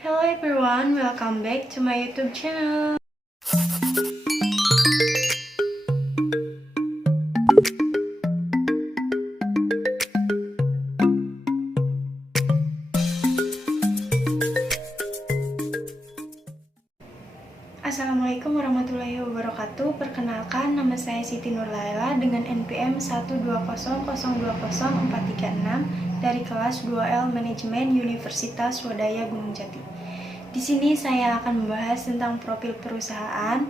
Hello everyone, welcome back to my YouTube channel. Assalamualaikum warahmatullahi wabarakatuh. Perkenalkan, nama saya Siti Nurlaila dengan NPM 120020436 dari kelas 2L Manajemen Universitas Swadaya Gunung Jati. Di sini saya akan membahas tentang profil perusahaan,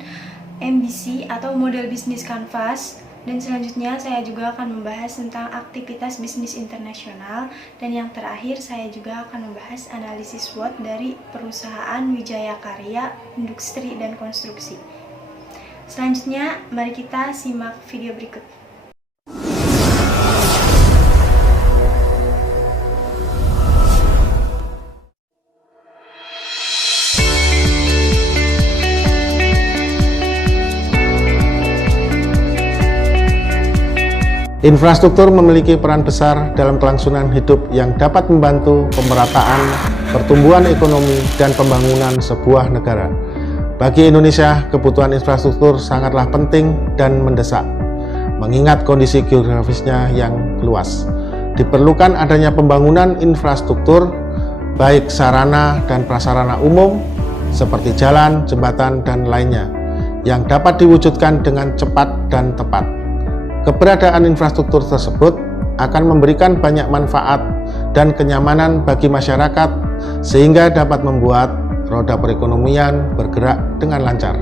MBC atau model bisnis kanvas, dan selanjutnya saya juga akan membahas tentang aktivitas bisnis internasional, dan yang terakhir saya juga akan membahas analisis SWOT dari perusahaan Wijaya Karya Industri dan Konstruksi. Selanjutnya, mari kita simak video berikut. Infrastruktur memiliki peran besar dalam kelangsungan hidup yang dapat membantu pemerataan, pertumbuhan ekonomi, dan pembangunan sebuah negara. Bagi Indonesia, kebutuhan infrastruktur sangatlah penting dan mendesak, mengingat kondisi geografisnya yang luas. Diperlukan adanya pembangunan infrastruktur, baik sarana dan prasarana umum, seperti jalan, jembatan, dan lainnya, yang dapat diwujudkan dengan cepat dan tepat. Keberadaan infrastruktur tersebut akan memberikan banyak manfaat dan kenyamanan bagi masyarakat sehingga dapat membuat roda perekonomian bergerak dengan lancar.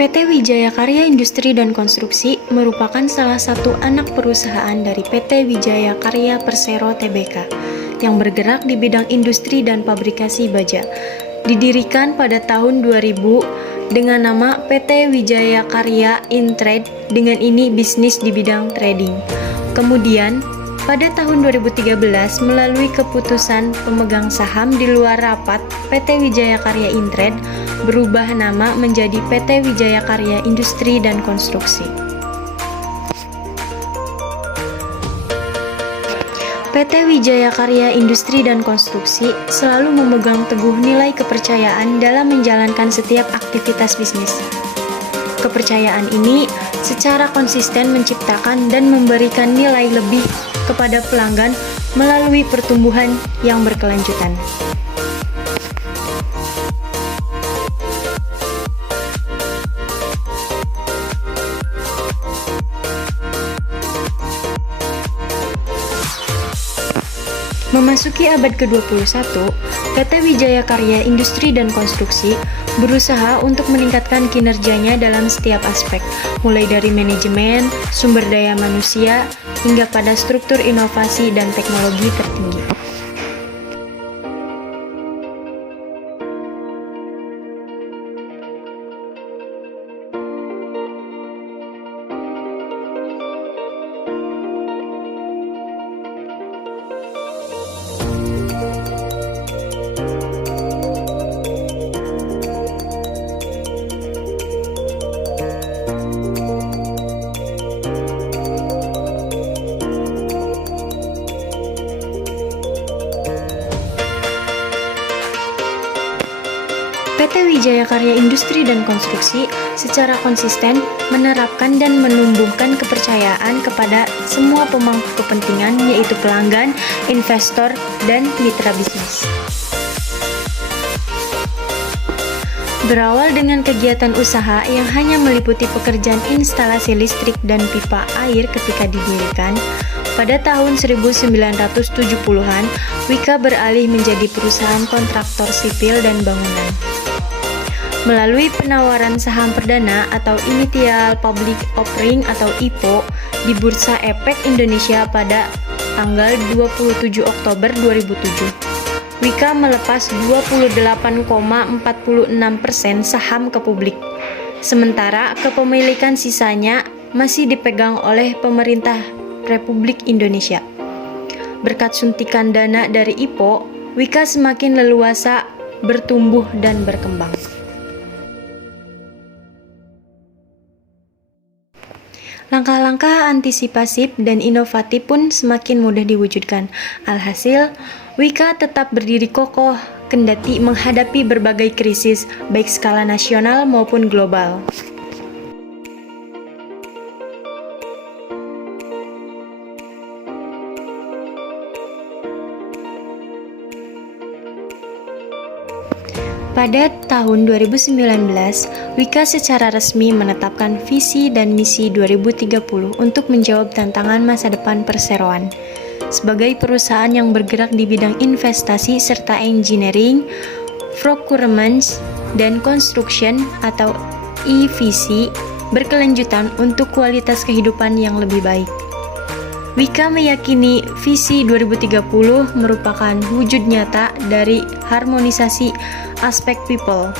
PT Wijaya Karya Industri dan Konstruksi merupakan salah satu anak perusahaan dari PT Wijaya Karya Persero Tbk yang bergerak di bidang industri dan pabrikasi baja. Didirikan pada tahun 2000 dengan nama PT Wijaya Karya Intrade, dengan ini bisnis di bidang trading. Kemudian, pada tahun 2013 melalui keputusan pemegang saham di luar rapat, PT Wijaya Karya Intrade berubah nama menjadi PT Wijaya Karya Industri dan Konstruksi. PT Wijaya Karya Industri dan Konstruksi selalu memegang teguh nilai kepercayaan dalam menjalankan setiap aktivitas bisnis. Kepercayaan ini secara konsisten menciptakan dan memberikan nilai lebih kepada pelanggan melalui pertumbuhan yang berkelanjutan. Memasuki abad ke-21, PT Wijaya Karya Industri dan Konstruksi berusaha untuk meningkatkan kinerjanya dalam setiap aspek, mulai dari manajemen, sumber daya manusia, hingga pada struktur inovasi dan teknologi tertinggi. PT Wijaya Karya Industri dan Konstruksi secara konsisten menerapkan dan menumbuhkan kepercayaan kepada semua pemangku kepentingan, yaitu pelanggan, investor, dan mitra bisnis. Berawal dengan kegiatan usaha yang hanya meliputi pekerjaan instalasi listrik dan pipa air ketika didirikan, pada tahun 1970-an, Wika beralih menjadi perusahaan kontraktor sipil dan bangunan. Melalui penawaran saham perdana atau Initial Public Offering atau IPO di Bursa Efek Indonesia pada tanggal 27 Oktober 2007, Wika melepas 28,46% saham ke publik, sementara kepemilikan sisanya masih dipegang oleh pemerintah Republik Indonesia. Berkat suntikan dana dari IPO, Wika semakin leluasa bertumbuh dan berkembang. Langkah-langkah antisipasif dan inovatif pun semakin mudah diwujudkan. Alhasil, Wika tetap berdiri kokoh kendati menghadapi berbagai krisis, baik skala nasional maupun global. Pada tahun 2019, Wika secara resmi menetapkan visi dan misi 2030 untuk menjawab tantangan masa depan perseroan. Sebagai perusahaan yang bergerak di bidang investasi serta engineering, procurement, dan construction atau EVC berkelanjutan untuk kualitas kehidupan yang lebih baik. Wika meyakini visi 2030 merupakan wujud nyata dari harmonisasi aspek people,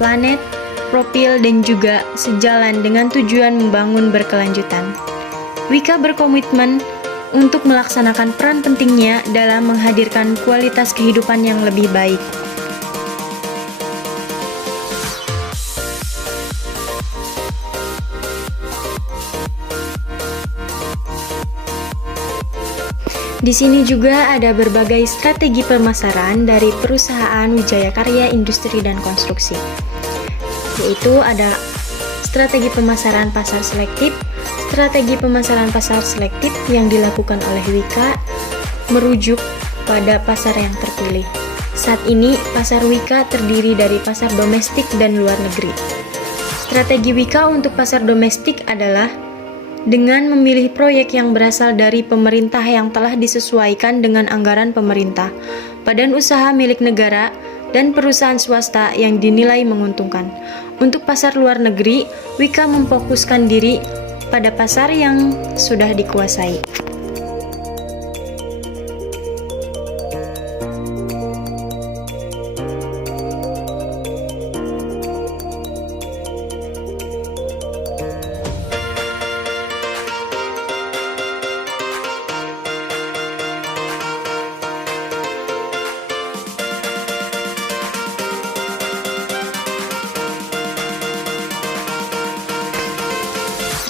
planet, profil, dan juga sejalan dengan tujuan membangun berkelanjutan. Wika berkomitmen untuk melaksanakan peran pentingnya dalam menghadirkan kualitas kehidupan yang lebih baik. Di sini juga ada berbagai strategi pemasaran dari perusahaan Wijaya Karya Industri dan Konstruksi, yaitu ada strategi pemasaran pasar selektif. Strategi pemasaran pasar selektif yang dilakukan oleh Wika merujuk pada pasar yang terpilih. Saat ini, pasar Wika terdiri dari pasar domestik dan luar negeri. Strategi Wika untuk pasar domestik adalah dengan memilih proyek yang berasal dari pemerintah yang telah disesuaikan dengan anggaran pemerintah, badan usaha milik negara, dan perusahaan swasta yang dinilai menguntungkan. Untuk pasar luar negeri, Wika memfokuskan diri pada pasar yang sudah dikuasai.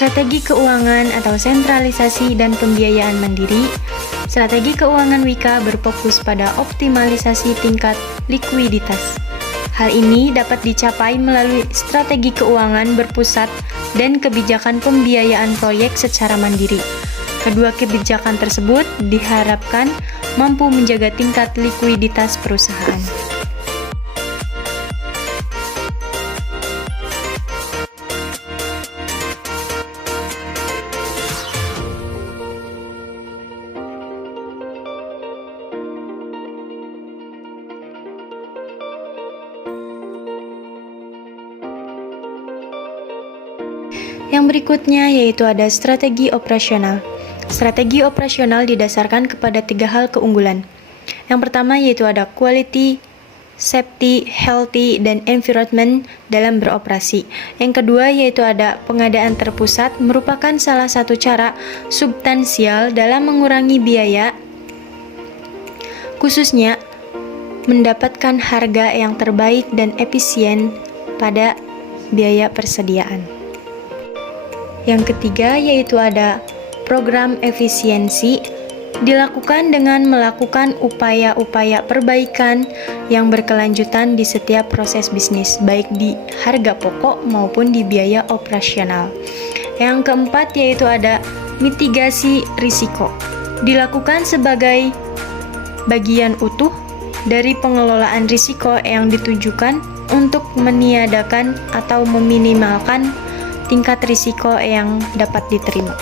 Strategi keuangan atau sentralisasi dan pembiayaan mandiri. Strategi keuangan Wika berfokus pada optimalisasi tingkat likuiditas. Hal ini dapat dicapai melalui strategi keuangan berpusat dan kebijakan pembiayaan proyek secara mandiri. Kedua kebijakan tersebut diharapkan mampu menjaga tingkat likuiditas perusahaan. Yang berikutnya yaitu ada strategi operasional. Strategi operasional didasarkan kepada 3 hal keunggulan. Yang pertama yaitu ada quality, safety, healthy, dan environment dalam beroperasi. Yang kedua yaitu ada pengadaan terpusat, merupakan salah satu cara substansial dalam mengurangi biaya, khususnya mendapatkan harga yang terbaik dan efisien pada biaya persediaan. Yang ketiga yaitu ada program efisiensi, dilakukan dengan melakukan upaya-upaya perbaikan yang berkelanjutan di setiap proses bisnis, baik di harga pokok maupun di biaya operasional. Yang keempat yaitu ada mitigasi risiko, dilakukan sebagai bagian utuh dari pengelolaan risiko yang ditujukan untuk meniadakan atau meminimalkan tingkat risiko yang dapat diterima.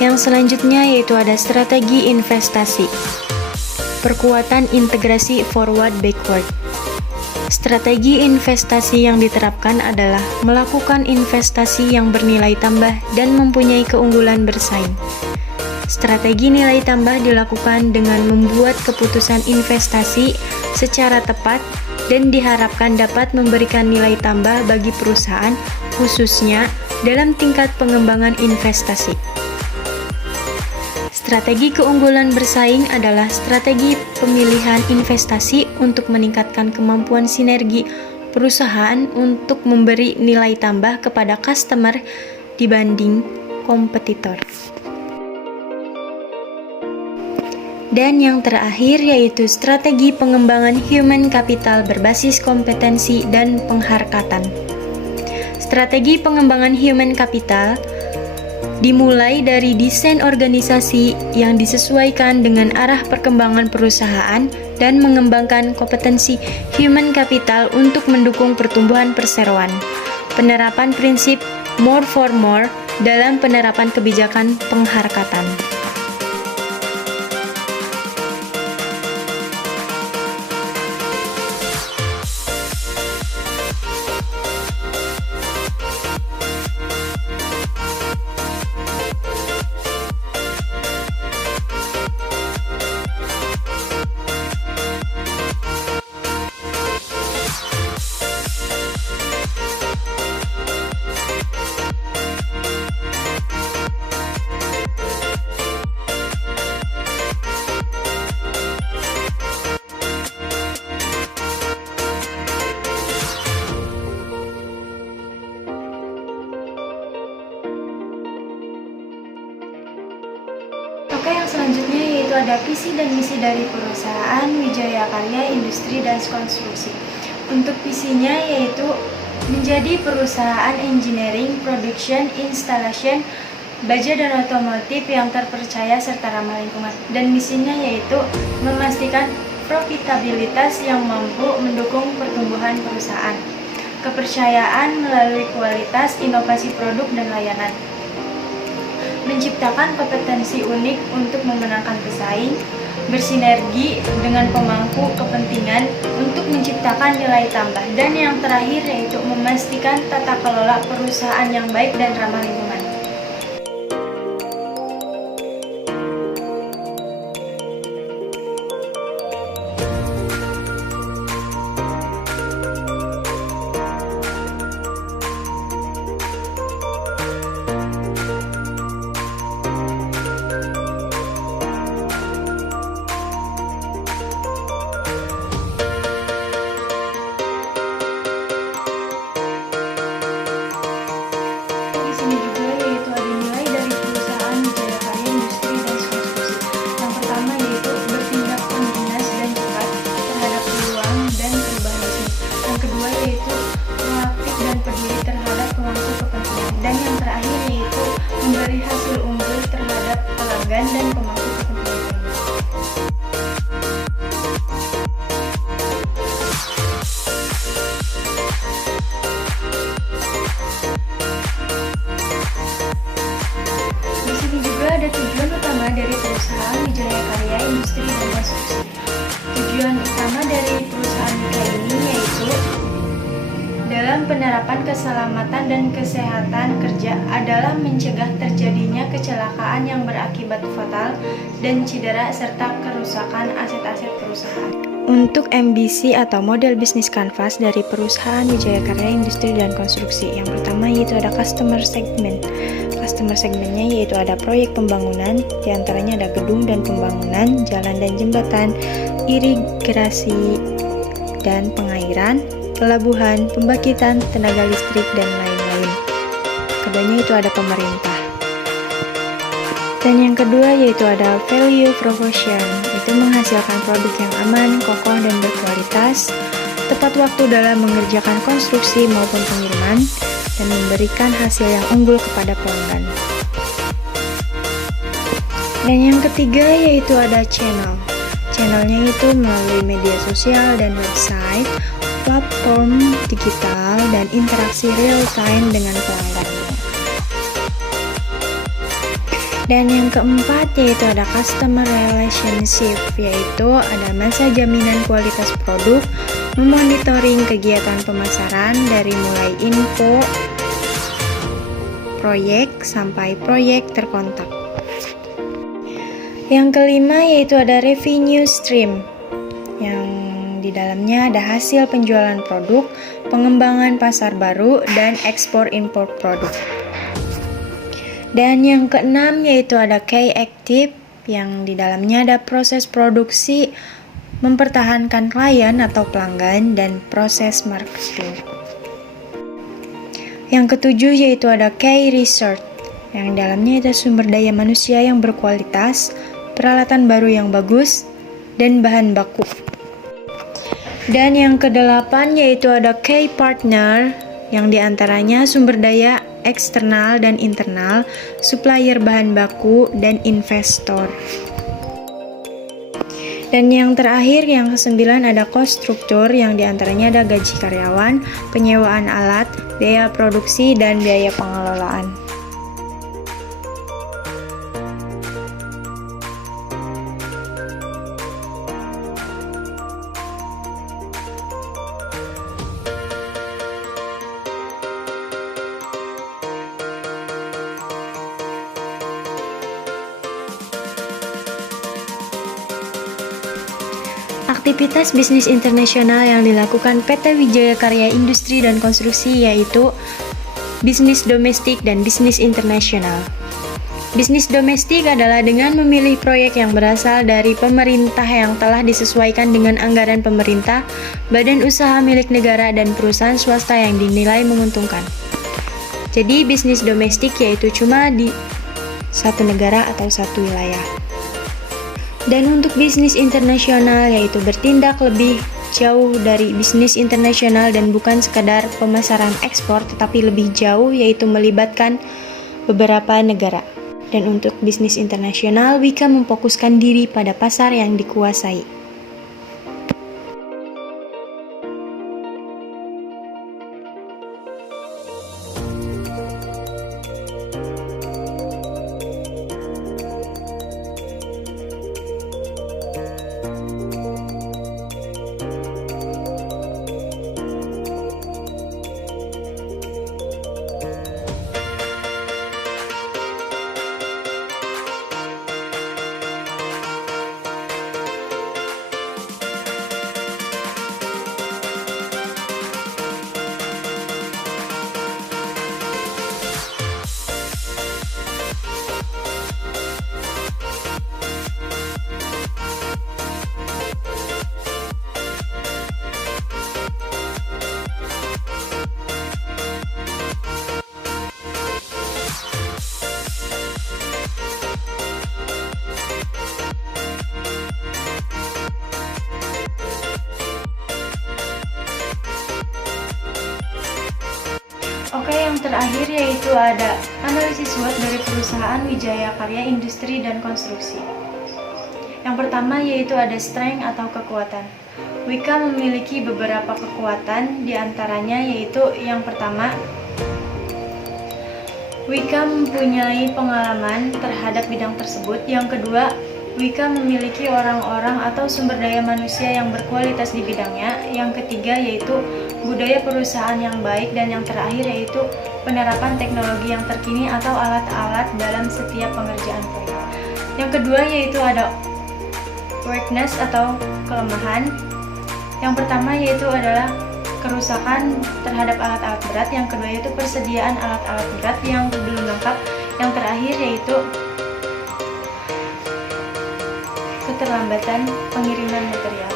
Yang selanjutnya yaitu ada strategi investasi, perkuatan integrasi forward backward. Strategi investasi yang diterapkan adalah melakukan investasi yang bernilai tambah dan mempunyai keunggulan bersaing. Strategi nilai tambah dilakukan dengan membuat keputusan investasi secara tepat dan diharapkan dapat memberikan nilai tambah bagi perusahaan, khususnya dalam tingkat pengembangan investasi. Strategi keunggulan bersaing adalah strategi pemilihan investasi untuk meningkatkan kemampuan sinergi perusahaan untuk memberi nilai tambah kepada customer dibanding kompetitor. Dan yang terakhir yaitu strategi pengembangan human capital berbasis kompetensi dan pengharkatan. Strategi pengembangan human capital dimulai dari desain organisasi yang disesuaikan dengan arah perkembangan perusahaan dan mengembangkan kompetensi human capital untuk mendukung pertumbuhan perseroan. Penerapan prinsip more for more dalam penerapan kebijakan pengharkatan. Oke, yang selanjutnya yaitu ada visi dan misi dari perusahaan Wijaya Karya Industri dan Konstruksi. Untuk visinya yaitu menjadi perusahaan engineering, production, installation, baja dan otomotif yang terpercaya serta ramah lingkungan. Dan misinya yaitu memastikan profitabilitas yang mampu mendukung pertumbuhan perusahaan, kepercayaan melalui kualitas, inovasi produk dan layanan, menciptakan kompetensi unik untuk memenangkan pesaing, bersinergi dengan pemangku kepentingan untuk menciptakan nilai tambah, dan yang terakhir yaitu memastikan tata kelola perusahaan yang baik dan ramah lingkungan. Memberi hasil unggul terhadap pelanggan dan pemangku kepentingan. Di sini juga ada tujuan utama dari perusahaan Wijaya Karya Industri dan Konstruksi. Tujuan utama dari perusahaan Wijaya ini yaitu dalam penerapan keselamatan dan kesehatan kerja adalah mencegah terjadinya kecelakaan yang berakibat fatal dan cedera serta kerusakan aset-aset perusahaan. Untuk MBC atau model bisnis kanvas dari perusahaan Wijaya Karya Industri dan Konstruksi, yang pertama yaitu ada customer segment. Customer segmentnya yaitu ada proyek pembangunan, diantaranya ada gedung dan pembangunan, jalan dan jembatan, irigasi dan pengairan, pelabuhan, pembangkitan tenaga listrik, dan lain-lain. Keduanya itu ada pemerintah. Dan yang kedua yaitu ada value proposition, itu menghasilkan produk yang aman, kokoh, dan berkualitas, tepat waktu dalam mengerjakan konstruksi maupun pengiriman, dan memberikan hasil yang unggul kepada pelanggan. Dan yang ketiga yaitu ada channel. Channelnya itu melalui media sosial dan website, platform digital, dan interaksi real time dengan pelanggannya. Dan yang keempat yaitu ada customer relationship, yaitu ada masa jaminan kualitas produk, memonitoring kegiatan pemasaran dari mulai info proyek sampai proyek terkontak. Yang kelima yaitu ada revenue stream, yang di dalamnya ada hasil penjualan produk, pengembangan pasar baru, dan ekspor impor produk. Dan yang keenam yaitu ada K-Active, yang di dalamnya ada proses produksi, mempertahankan klien atau pelanggan, dan proses marketing. Yang ketujuh yaitu ada K-Research, yang di dalamnya ada sumber daya manusia yang berkualitas, peralatan baru yang bagus, dan bahan baku. Dan yang kedelapan yaitu ada K-Partner, yang diantaranya sumber daya eksternal dan internal, supplier bahan baku, dan investor. Dan yang terakhir, yang kesembilan ada cost structure, yang diantaranya ada gaji karyawan, penyewaan alat, biaya produksi, dan biaya pengelolaan. Aktivitas bisnis internasional yang dilakukan PT Wijaya Karya Industri dan Konstruksi yaitu bisnis domestik dan bisnis internasional. Bisnis domestik adalah dengan memilih proyek yang berasal dari pemerintah yang telah disesuaikan dengan anggaran pemerintah, badan usaha milik negara, dan perusahaan swasta yang dinilai menguntungkan. Jadi bisnis domestik yaitu cuma di satu negara atau satu wilayah. Dan untuk bisnis internasional yaitu bertindak lebih jauh dari bisnis internasional dan bukan sekadar pemasaran ekspor tetapi lebih jauh yaitu melibatkan beberapa negara. Dan untuk bisnis internasional, Wika memfokuskan diri pada pasar yang dikuasai. Oke, yang terakhir yaitu ada analisis SWOT dari perusahaan Wijaya Karya Industri dan Konstruksi. Yang pertama yaitu ada strength atau kekuatan. Wika memiliki beberapa kekuatan, diantaranya yaitu yang pertama, Wika mempunyai pengalaman terhadap bidang tersebut. Yang kedua, Wika memiliki orang-orang atau sumber daya manusia yang berkualitas di bidangnya. Yang ketiga yaitu budaya perusahaan yang baik, dan yang terakhir yaitu penerapan teknologi yang terkini atau alat-alat dalam setiap pengerjaan proyek. Yang kedua yaitu ada weakness atau kelemahan. Yang pertama yaitu adalah kerusakan terhadap alat-alat berat. Yang kedua yaitu persediaan alat-alat berat yang belum lengkap. Yang terakhir yaitu keterlambatan pengiriman material.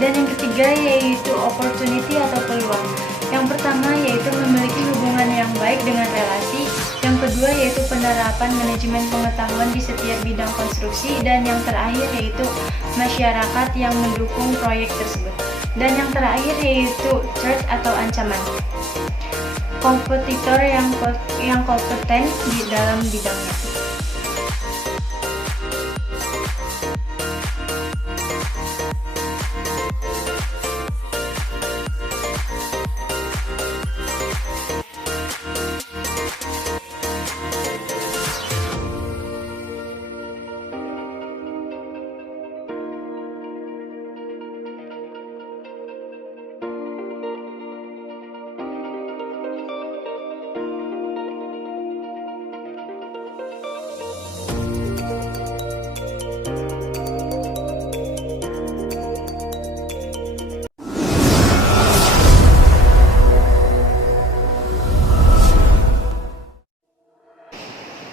Dan yang ketiga yaitu opportunity atau peluang. Yang pertama yaitu memiliki hubungan yang baik dengan relasi. Yang kedua yaitu penerapan manajemen pengetahuan di setiap bidang konstruksi. Dan yang terakhir yaitu masyarakat yang mendukung proyek tersebut. Dan yang terakhir yaitu threat atau ancaman. Kompetitor yang kompeten di dalam bidangnya.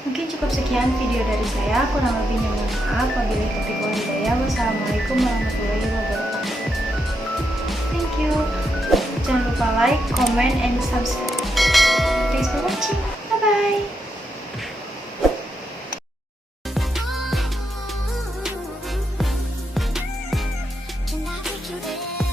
Mungkin cukup sekian video dari saya. Kurang lebihnya mohon maaf. Wabillahi taufiq wal hidayah. Wassalamualaikum warahmatullahi wabarakatuh. Thank you. Jangan lupa like, comment, and subscribe. Thanks for watching.